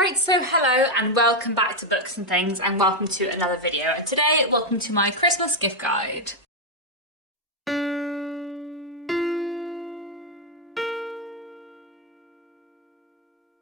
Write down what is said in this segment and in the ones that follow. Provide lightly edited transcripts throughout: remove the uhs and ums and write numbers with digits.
Right, so hello and welcome back to Books and Things and welcome to another video. And today, welcome to my Christmas gift guide.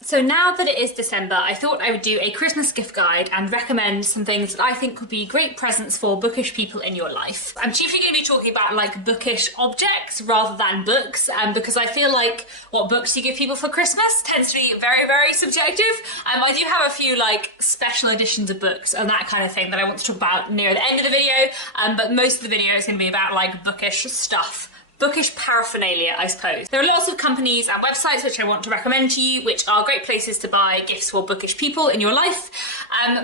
So now that it is December, I thought I would do a Christmas gift guide and recommend some things that I think would be great presents for bookish people in your life. I'm chiefly going to be talking about like bookish objects rather than books, because I feel like what books you give people for Christmas tends to be very, very subjective. I do have a few like special editions of books and that kind of thing that I want to talk about near the end of the video, but most of the video is going to be about like bookish stuff. Bookish paraphernalia, I suppose. There are lots of companies and websites which I want to recommend to you, which are great places to buy gifts for bookish people in your life.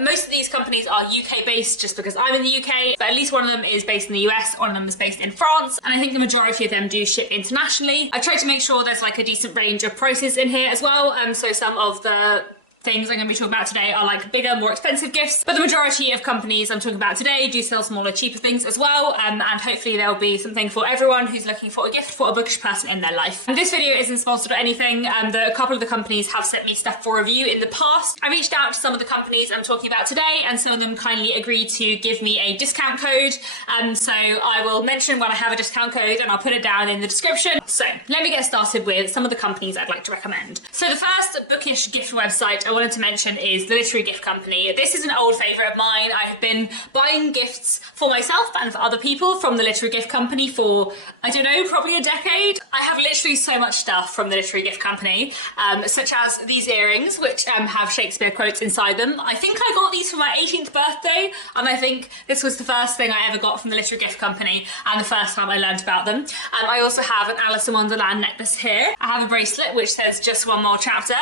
Most of these companies are UK based just because I'm in the UK, but at least one of them is based in the US, one of them is based in France, and I think the majority of them do ship internationally. I've tried to make sure there's like a decent range of prices in here as well, so some of the things I'm going to be talking about today are like bigger, more expensive gifts, but the majority of companies I'm talking about today do sell smaller, cheaper things as well, and hopefully there'll be something for everyone who's looking for a gift for a bookish person in their life. And this video isn't sponsored or anything, a couple of the companies have sent me stuff for review in the past. I reached out to some of the companies I'm talking about today, and some of them kindly agreed to give me a discount code, so I will mention when I have a discount code and I'll put it down in the description. So let me get started with some of the companies I'd like to recommend. So the first bookish gift website I wanted to mention is the Literary Gift Company. This is an old favourite of mine. I have been buying gifts for myself and for other people from the Literary Gift Company for, I don't know, probably a decade. I have literally so much stuff from the Literary Gift Company, such as these earrings, which have Shakespeare quotes inside them. I think I got these for my 18th birthday, and I think this was the first thing I ever got from the Literary Gift Company and the first time I learned about them. I also have an Alice in Wonderland necklace here. I have a bracelet which says just one more chapter,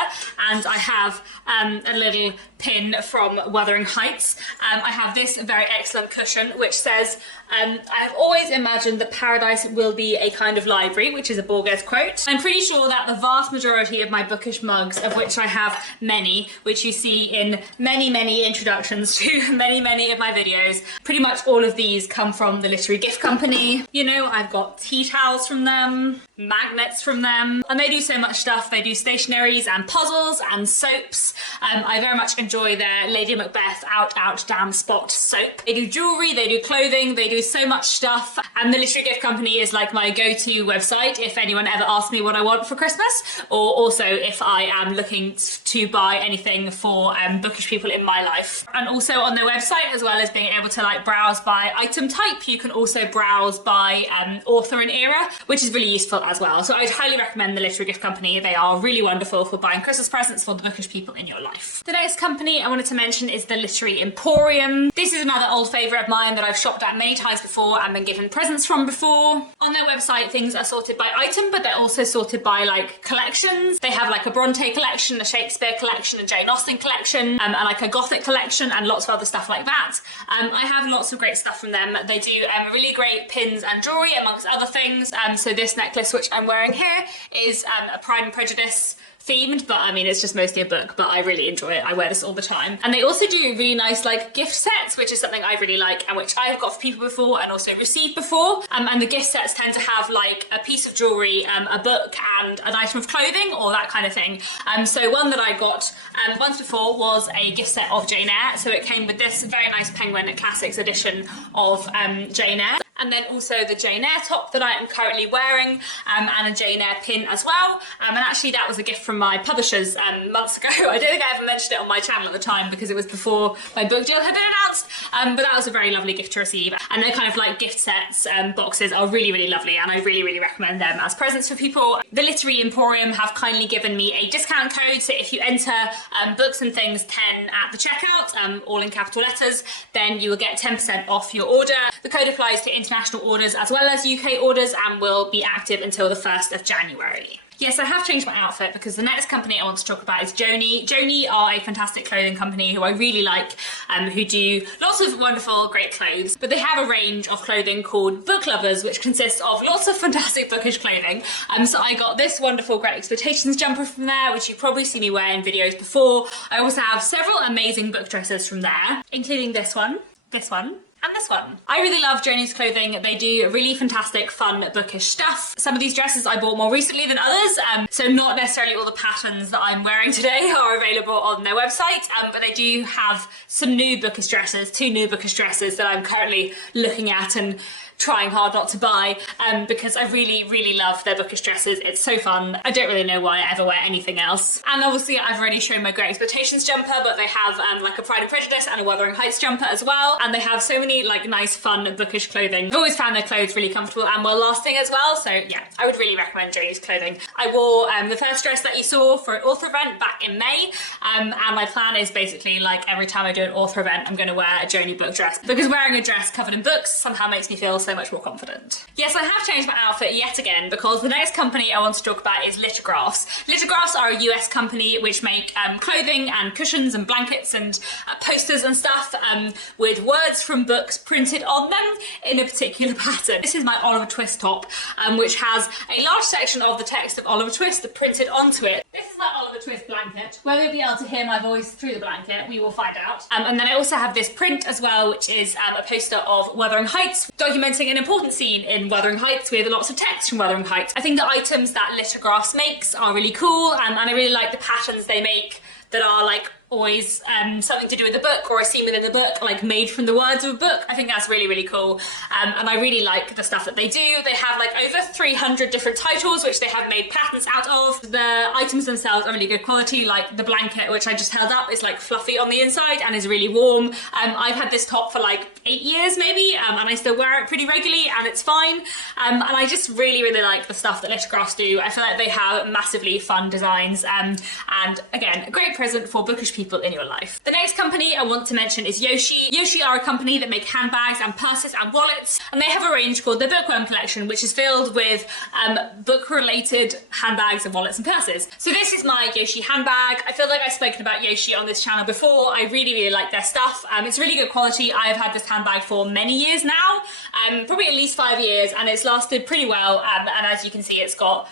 and I have a little pin from Wuthering Heights. I have this very excellent cushion which says, I have always imagined that paradise will be a kind of library, which is a Borges quote. I'm pretty sure that the vast majority of my bookish mugs, of which I have many, which you see in many introductions to many of my videos, pretty much all of these come from the Literary Gift Company. You know, I've got tea towels from them, magnets from them, and they do so much stuff. They do stationaries and puzzles and soaps. I very much enjoy their Lady Macbeth Out Damn Spot soap. They do jewellery, they do clothing, they do so much stuff, and the Literary Gift Company is like my go-to website if anyone ever asks me what I want for Christmas, or also if I am looking to buy anything for bookish people in my life. And also on their website, as well as being able to like browse by item type, you can also browse by author and era, which is really useful as well. So I'd highly recommend the Literary Gift Company. They are really wonderful for buying Christmas presents for the bookish people in your life. The next company I wanted to mention is the Literary Emporium. This is another old favourite of mine that I've shopped at many times before and been given presents from before. On their website, things are sorted by item, but they're also sorted by like collections. They have like a Bronte collection, a Shakespeare collection, a Jane Austen collection, and like a Gothic collection, and lots of other stuff like that. I have lots of great stuff from them. They do really great pins and jewellery, amongst other things. So this necklace, which I'm wearing here, is a Pride and Prejudice themed, but I mean it's just mostly a book, but I really enjoy it. I wear this all the time. And they also do really nice like gift sets, which is something I really like and which I have got for people before and also received before. And the gift sets tend to have like a piece of jewellery, a book and an item of clothing or that kind of thing. So one that I got once before was a gift set of Jane Eyre. So it came with this very nice Penguin Classics edition of Jane Eyre. And then also the Jane Eyre top that I am currently wearing, and a Jane Eyre pin as well. And actually that was a gift from my publishers months ago. I don't think I ever mentioned it on my channel at the time because it was before my book deal had been announced, but that was a very lovely gift to receive. And their kind of like gift sets boxes are really lovely, and I really recommend them as presents for people. The Literary Emporium have kindly given me a discount code, so if you enter Books and Things 10 at the checkout, all in capital letters, then you will get 10% off your order. The code applies to international orders as well as UK orders and will be active until the 1st of January. Yes, I have changed my outfit because the next company I want to talk about is Joni. Joni are a fantastic clothing company who I really like, who do lots of wonderful, great clothes. But they have a range of clothing called Book Lovers, which consists of lots of fantastic bookish clothing. So I got this wonderful Great Expectations jumper from there, which you've probably seen me wear in videos before. I also have several amazing book dresses from there, including this one, and this one. I really love Journey's clothing. They do really fantastic, fun, bookish stuff. Some of these dresses I bought more recently than others, so not necessarily all the patterns that I'm wearing today are available on their website, but they do have some new bookish dresses, 2 new bookish dresses that I'm currently looking at and trying hard not to buy, because I really love their bookish dresses. It's so fun. I don't really know why I ever wear anything else. And obviously I've already shown my Great Expectations jumper, but they have like a Pride and Prejudice and a Wuthering Heights jumper as well. And they have so many like nice, fun, bookish clothing. I've always found their clothes really comfortable and well lasting as well. So yeah, I would really recommend Journey's clothing. I wore the first dress that you saw for an author event back in May. And my plan is basically like every time I do an author event, I'm going to wear a Journey book dress, because wearing a dress covered in books somehow makes me feel so much more confident. Yes, I have changed my outfit yet again, because the next company I want to talk about is Litographs. Litographs are a US company which make clothing and cushions and blankets and posters and stuff with words from books printed on them in a particular pattern. This is my Oliver Twist top, which has a large section of the text of Oliver Twist printed onto it. This is my Oliver Twist blanket. Whether you'll be able to hear my voice through the blanket, we will find out. And then I also have this print as well, which is a poster of Wuthering Heights, documenting an important scene in Wuthering Heights with lots of text from Wuthering Heights. I think the items that Litographs makes are really cool, and I really like the patterns they make that are like always something to do with the book, or a scene within the book, like made from the words of a book. I think that's really cool, and I really like the stuff that they do. They have like over 300 different titles which they have made patterns out of. The items themselves are really good quality, like the blanket which I just held up is like fluffy on the inside and is really warm. I've had this top for like 8 years maybe, and I still wear it pretty regularly and it's fine, and I just really like the stuff that Litographs do. I feel like they have massively fun designs, and again, a great present for bookish people in your life. The next company I want to mention is Yoshi. Yoshi are a company that make handbags and purses and wallets, and they have a range called the Bookworm Collection, which is filled with book-related handbags and wallets and purses. So this is my Yoshi handbag. I feel like I've spoken about Yoshi on this channel before. I really like their stuff. It's really good quality. I've had this handbag for many years now, probably at least 5 years, and it's lasted pretty well, and as you can see, it's got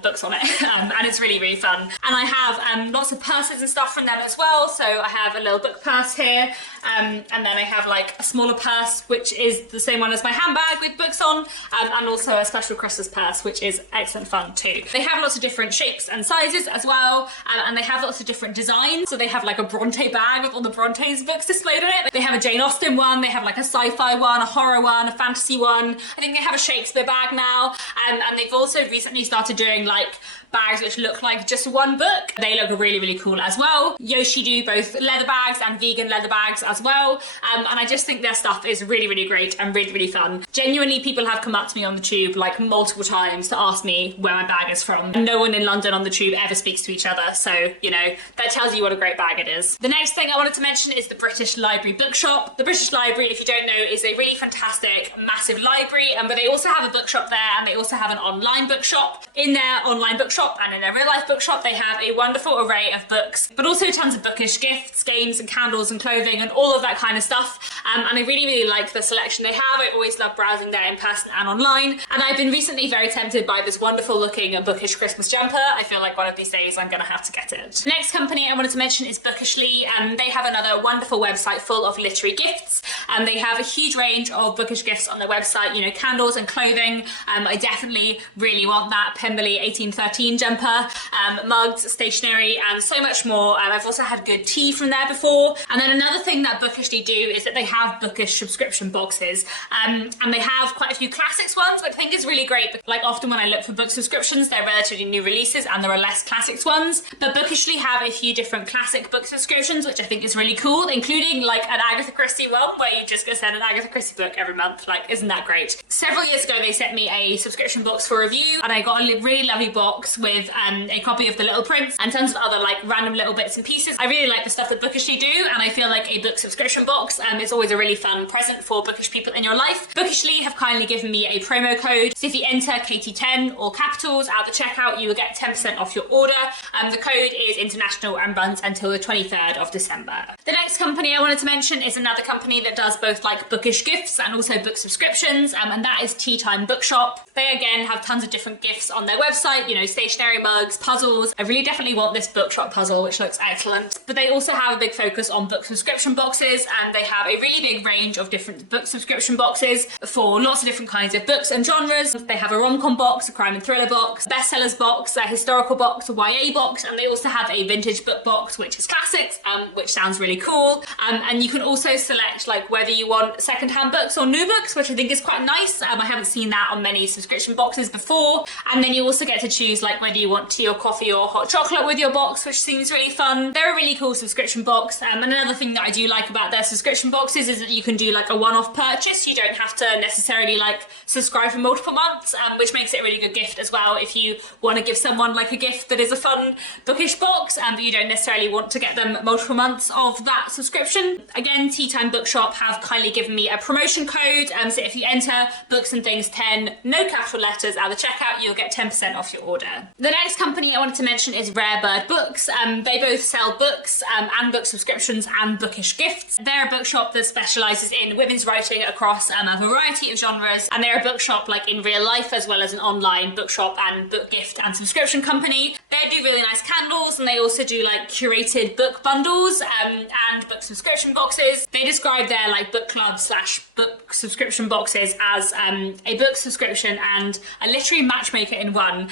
books on it, and it's really fun. And I have lots of purses and stuff from them as well. So I have a little book purse here, and then I have like a smaller purse which is the same one as my handbag with books on, and also a special Christmas purse which is excellent fun too. They have lots of different shapes and sizes as well, and they have lots of different designs. So they have like a Bronte bag with all the Bronte's books displayed on it. They have a Jane Austen one, they have like a sci-fi one, a horror one, a fantasy one. I think they have a Shakespeare bag now, and they've also recently started doing like bags which look like just one book. They look really cool as well. Yoshi do both leather bags and vegan leather bags as well, and I just think their stuff is really great and really fun. Genuinely, people have come up to me on the tube like multiple times to ask me where my bag is from. No one in London on the tube ever speaks to each other, so you know, that tells you what a great bag it is. The next thing I wanted to mention is the British Library Bookshop. The British Library, if you don't know, is a really fantastic massive library, but they also have a bookshop there, and they also have an online bookshop. In their online bookshop and in their real life bookshop, they have a wonderful array of books, but also tons of bookish gifts, games and candles and clothing and all of that kind of stuff, and I really like the selection they have. I always love browsing there in person and online, and I've been recently very tempted by this wonderful looking bookish Christmas jumper. I feel like one of these days I'm gonna have to get it. The next company I wanted to mention is Bookishly, and they have another wonderful website full of literary gifts, and they have a huge range of bookish gifts on their website, you know, candles and clothing. I definitely really want that Pemberley 1813 jumper, mugs, stationery, and so much more. I've also had good tea from there before. And then another thing that Bookishly do is that they have bookish subscription boxes, and they have quite a few classics ones, which I think is really great. Like often when I look for book subscriptions, they're relatively new releases and there are less classics ones, but Bookishly have a few different classic book subscriptions, which I think is really cool, including like an Agatha Christie one where you just go send an Agatha Christie book every month. Like, isn't that great? Several years ago they sent me a subscription box for review, and I got a really lovely box with a copy of The Little Prince and tons of other like random little bits and pieces. I really like the stuff that Bookishly do, and I feel like a book subscription box is always a really fun present for bookish people in your life. Bookishly have kindly given me a promo code, so if you enter KT10 or capitals at the checkout, you will get 10% off your order. The code is international and runs until the 23rd of December. The next company I wanted to mention is another company that does both like bookish gifts and also book subscriptions, and that is Time Bookshop. They again have tons of different gifts on their website, you know, stationery mugs, puzzles. I really definitely want this bookshop puzzle, which looks excellent. But they also have a big focus on book subscription boxes, and they have a really big range of different book subscription boxes for lots of different kinds of books and genres. They have a rom-com box, a crime and thriller box, bestsellers box, a historical box, a YA box, and they also have a vintage book box, which is classics, which sounds really cool. And you can also select like whether you want secondhand books or new books, which I think is quite nice. I haven't seen that on many subscription boxes before. And then you also get to choose like whether you want tea or coffee or hot chocolate with your box, which seems really fun. They're a really cool subscription box. And another thing that I do like about their subscription boxes is that you can do like a one-off purchase. You don't have to necessarily like subscribe for multiple months, which makes it a really good gift as well if you want to give someone like a gift that is a fun bookish box, but you don't necessarily want to get them multiple months of that subscription. Again, Time Bookshop have kindly given me a promotion code, so if you enter Books and Things 10, no capital letters at the checkout, you'll get 10% off your order. The next company I wanted to mention is Rare Bird Books. They both sell books and book subscriptions and bookish gifts. They're a bookshop that specialises in women's writing across a variety of genres, and they're a bookshop like in real life as well as an online bookshop and book gift and subscription company. They do really nice candles, and they also do like curated book bundles and book subscription boxes. They describe their like book club / book subscription boxes as a book subscription and a literary matchmaker in one,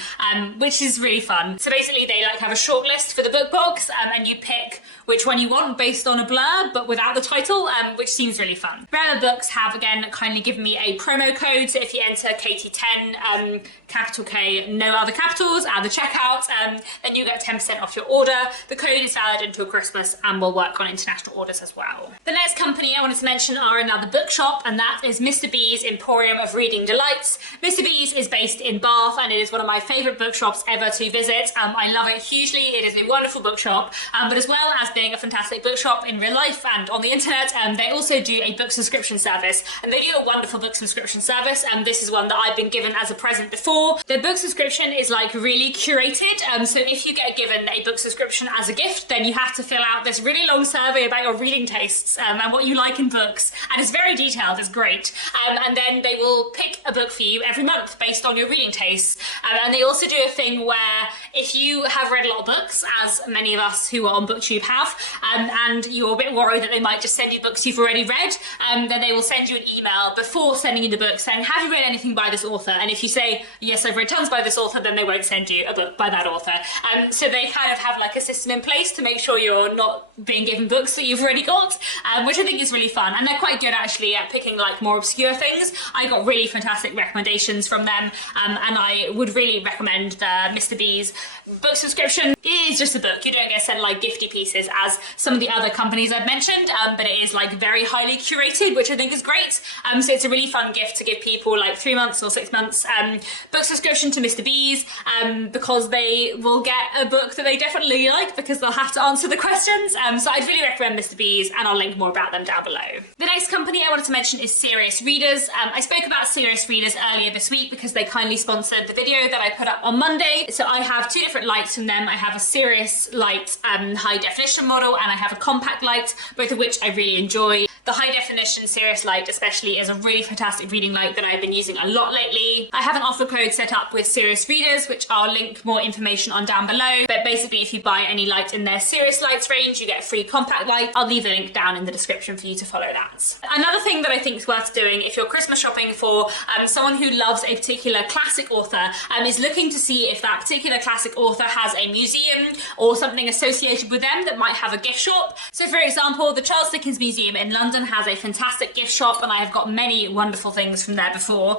which is really fun. So basically they like have a short list for the book box, and you pick which one you want based on a blurb but without the title, which seems really fun. Rare Books have again kindly given me a promo code, so if you enter KT10, capital K, no other capitals at the checkout, then you get 10% off your order. The code is valid until Christmas and will work on international orders as well. The next company I wanted to mention are another bookshop, and that is Mr. B's Emporium of Reading Delights. Mr. B's is based in Bath, and it is one of my favourite bookshops ever to visit. I love it hugely. It is a wonderful bookshop, but as well as being a fantastic bookshop in real life and on the internet, they also do a book subscription service, and they do a wonderful book subscription service, and this is one that I've been given as a present before. Their book subscription is like really curated, so if you get given a book subscription as a gift, then you have to fill out this really long survey about your reading tastes and what you like in books, and it's very detailed, it's great, and then they will pick a book for you every month based on your reading tastes, and they also do a thing where if you have read a lot of books, as many of us who are on BookTube have, and you're a bit worried that they might just send you books you've already read, then they will send you an email before sending you the book saying, have you read anything by this author? And if you say, yes, I've read tons by this author, then they won't send you a book by that author. So they kind of have like a system in place to make sure you're not being given books that you've already got, which I think is really fun. And they're quite good actually at picking like more obscure things. I got really fantastic recommendations from them, and I would really recommend the Mr. B's book subscription. It is just a book. You don't get sent like gifty pieces as some of the other companies I've mentioned, but it is like very highly curated, which I think is great. So it's a really fun gift to give people like 3 months or 6 months book subscription to Mr. B's, because they will get a book that they definitely like because they'll have to answer the questions. So I'd really recommend Mr. B's, and I'll link more about them down below. The next company I wanted to mention is Serious Readers. I spoke about Serious Readers earlier this week because they kindly sponsored the video that I put up on Monday. So I have two different lights from them. I have a Serious Light high definition model, and I have a compact light, both of which I really enjoy. The high definition Serious Light especially is a really fantastic reading light that I've been using a lot lately. I have an offer code set up with Serious Readers, which I'll link more information on down below. But basically, if you buy any light in their Serious Lights range, you get a free compact light. I'll leave a link down in the description for you to follow that. Another thing that I think is worth doing if you're Christmas shopping for someone who loves a particular classic author, is looking to see if that particular classic author has a museum or something associated with them that might have a gift shop. So for example, the Charles Dickens Museum in London has a fantastic gift shop, and I have got many wonderful things from there before,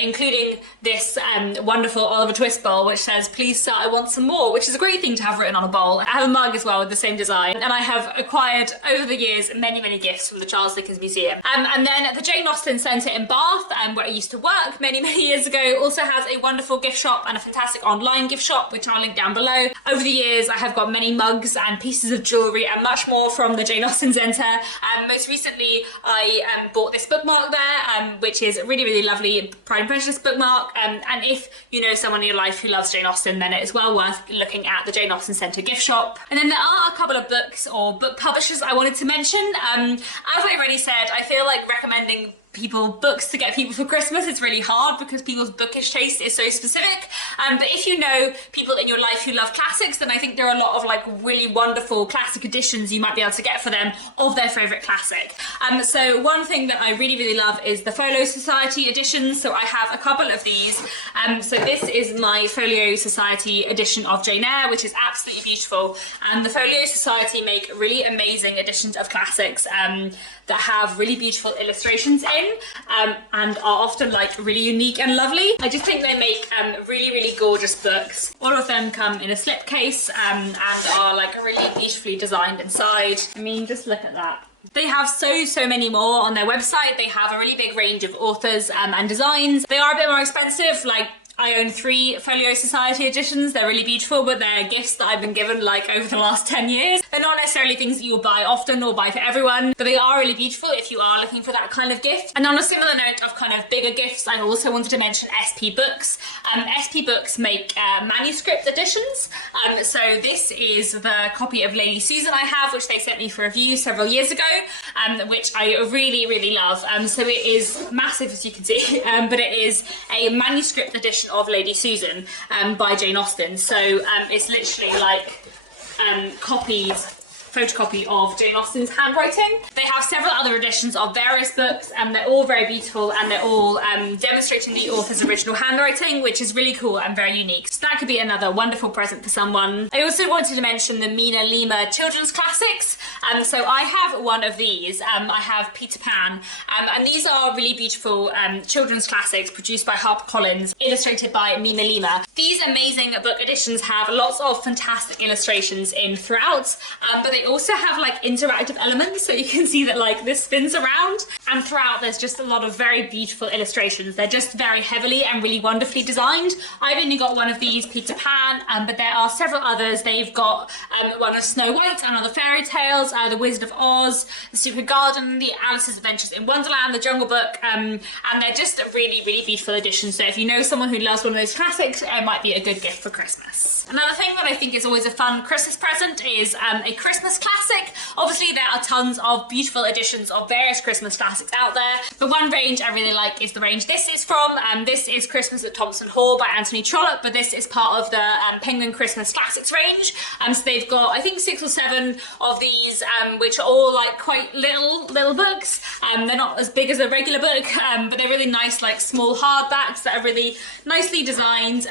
including this wonderful Oliver Twist bowl which says, please sir, I want some more, which is a great thing to have written on a bowl. I have a mug as well with the same design, and I have acquired over the years many gifts from the Charles Dickens Museum. And then the Jane Austen Centre in Bath, where I used to work many years ago, also has a wonderful gift shop and a fantastic online gift shop, which I'll link down below. Over the years I have got many mugs and pieces of jewellery and much more from the Jane Austen Centre. Most recently I bought this bookmark there, which is a really lovely Pride and Prejudice bookmark, and if you know someone in your life who loves Jane Austen, then it is well worth looking at the Jane Austen Centre gift shop. And then there are a couple of books or book publishers I wanted to mention. As I already said, I feel like recommending people books to get people for Christmas. It's really hard because people's bookish taste is so specific. But if you know people in your life who love classics, then I think there are a lot of like really wonderful classic editions you might be able to get for them of their favourite classic. So one thing that I really love is the Folio Society editions. So I have a couple of these. So this is my Folio Society edition of Jane Eyre, which is absolutely beautiful. And the Folio Society make really amazing editions of classics that have really beautiful illustrations in and are often like really unique and lovely. I just think they make really gorgeous books. All of them come in a slipcase and are like really beautifully designed inside. I mean, just look at that. They have so many more on their website. They have a really big range of authors and designs. They are a bit more expensive, like I own 3 Folio Society editions. They're really beautiful, but they're gifts that I've been given like over the last 10 years. They're not necessarily things that you'll buy often or buy for everyone, but they are really beautiful if you are looking for that kind of gift. And on a similar note of kind of bigger gifts, I also wanted to mention SP Books. SP Books make manuscript editions. So this is the copy of Lady Susan I have, which they sent me for review several years ago, which I really love. So it is massive, as you can see, but it is a manuscript edition of Lady Susan by Jane Austen. So it's literally like photocopy of Jane Austen's handwriting. They have several other editions of various books and they're all very beautiful and they're all demonstrating the author's original handwriting, which is really cool and very unique. So that could be another wonderful present for someone. I also wanted to mention the Mina Lima children's classics. So I have one of these. I have Peter Pan, and these are really beautiful children's classics produced by HarperCollins, illustrated by Mina Lima. These amazing book editions have lots of fantastic illustrations in throughout, but they also have like interactive elements, so you can see that like this spins around, and throughout there's just a lot of very beautiful illustrations. They're just very heavily and really wonderfully designed. I've only got one of these, Peter Pan, but there are several others. They've got one of Snow White and other fairy tales, the Wizard of Oz, the Secret Garden, the Alice's Adventures in Wonderland, the Jungle Book, and they're just really beautiful editions. So if you know someone who loves one of those classics, it might be a good gift for Christmas. Another thing that I think is always a fun Christmas present is a Christmas classic. Obviously there are tons of beautiful editions of various Christmas classics out there, but one range I really like is the range this is from. This is Christmas at Thompson Hall by Anthony Trollope, but this is part of the Penguin Christmas Classics range. So they've got, I think, 6 or 7 of these, which are all like quite little books. They're not as big as a regular book, but they're really nice, like small hardbacks that are really nicely designed,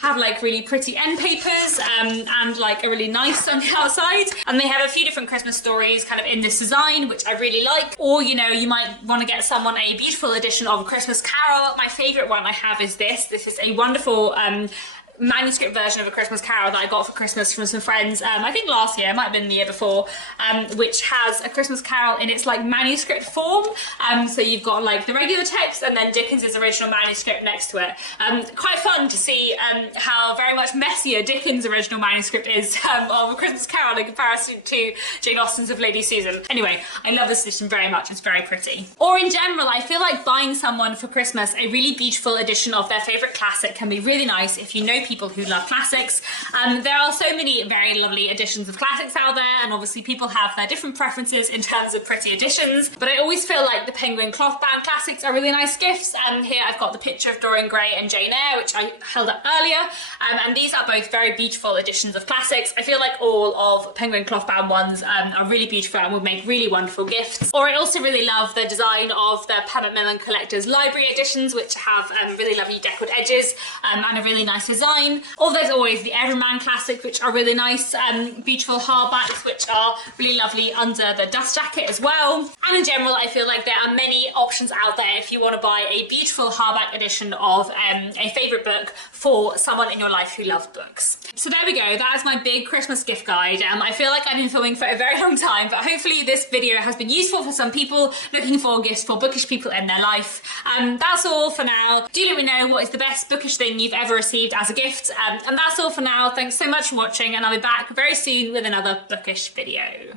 have like really pretty end papers, and like a really nice on the outside. And they have a few different Christmas stories kind of in this design, which I really like. Or, you know, you might want to get someone a beautiful edition of A Christmas Carol. My favourite one I have is this. This is a wonderful manuscript version of A Christmas Carol that I got for Christmas from some friends, I think last year, it might have been the year before, which has A Christmas Carol in its like manuscript form. So you've got like the regular text and then Dickens's original manuscript next to it. Quite fun to see how very much messier Dickens' original manuscript is of A Christmas Carol in comparison to Jane Austen's of Lady Susan. Anyway, I love this edition very much, it's very pretty. Or in general, I feel like buying someone for Christmas a really beautiful edition of their favourite classic can be really nice if you know people who love classics. There are so many very lovely editions of classics out there, and obviously people have their different preferences in terms of pretty editions, but I always feel like the Penguin cloth bound classics are really nice gifts. And here I've got the picture of Dorian Gray and Jane Eyre, which I held up earlier, and these are both very beautiful editions of classics. I feel like all of Penguin cloth bound ones are really beautiful and would make really wonderful gifts. Or I also really love the design of the Pemmott Millen Collector's Library editions, which have really lovely decorated edges and a really nice design. Or there's always the Everyman Classic, which are really nice, beautiful hardbacks, which are really lovely under the dust jacket as well. And in general, I feel like there are many options out there if you want to buy a beautiful hardback edition of a favourite book for someone in your life who loves books. So there we go, that is my big Christmas gift guide. I feel like I've been filming for a very long time, but hopefully this video has been useful for some people looking for gifts for bookish people in their life. That's all for now. Do let me know what is the best bookish thing you've ever received as a gift. And that's all for now. Thanks so much for watching, and I'll be back very soon with another bookish video.